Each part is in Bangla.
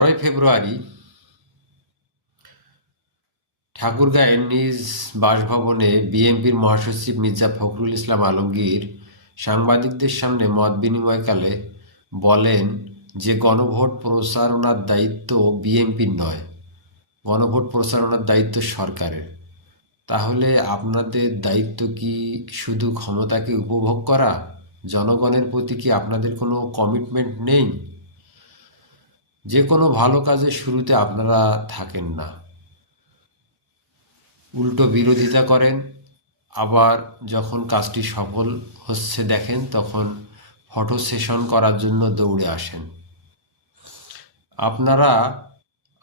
ফেব্রুয়ারি ঠাকুরগাঁয়ের নিজ বাসভবনে বিএনপির মহাসচিব মির্জা ফখরুল ইসলাম আলমগীর সাংবাদিকদের সামনে মতবিনিময়কালে বলেন যে গণভোট প্রচারণার দায়িত্ব বিএনপির নয়, গণভোট প্রচারণার দায়িত্ব সরকারের। তাহলে আপনাদের দায়িত্ব কি শুধু ক্ষমতাকে উপভোগ করা? জনগণের প্রতি কি আপনাদের কোনো কমিটমেন্ট নেই? যে কোনো ভালো কাজের শুরুতে আপনারা থাকেন না, উল্টো বিরোধিতা করেন, আবার যখন কাজটি সফল হচ্ছে দেখেন তখন ফটো সেশন করার জন্য দৌড়ে আসেন। আপনারা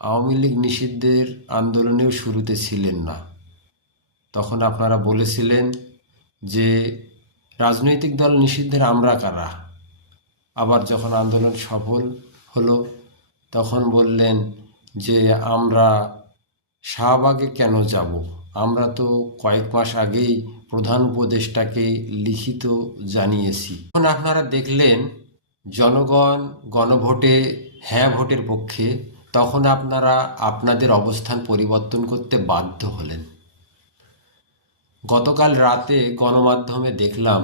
আওয়ামী লীগ নিষিদ্ধের আন্দোলনেও শুরুতে ছিলেন না। তখন আপনারা বলেছিলেন যে রাজনৈতিক দল নিষিদ্ধের আমরা কারা। আবার যখন আন্দোলন সফল হলো তখন বললেন যে আমরা শাহবাগে কেন যাব, আমরা তো কয়েক মাস আগেই প্রধান উপদেষ্টাকে লিখিত জানিয়েছি। এখন আপনারা দেখলেন জনগণ গণভোটে হ্যাঁ ভোটের পক্ষে, তখন আপনারা আপনাদের অবস্থান পরিবর্তন করতে বাধ্য হলেন। গতকাল রাতে গণমাধ্যমে দেখলাম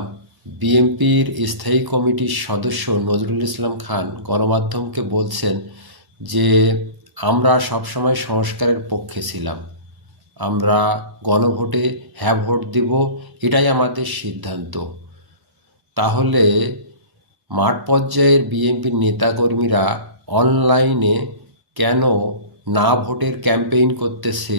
বিএনপির স্থায়ী কমিটির সদস্য নজরুল ইসলাম খান গণমাধ্যমকে বলছেন যে আমরা সবসময় সংস্কারের পক্ষে ছিলাম, আমরা গণভোটে হ্যাঁ ভোট দিব, এটাই আমাদের সিদ্ধান্ত। তাহলে মাঠ পর্যায়ের বিএনপির নেতাকর্মীরা অনলাইনে কেন না ভোটের ক্যাম্পেইন করতেছে?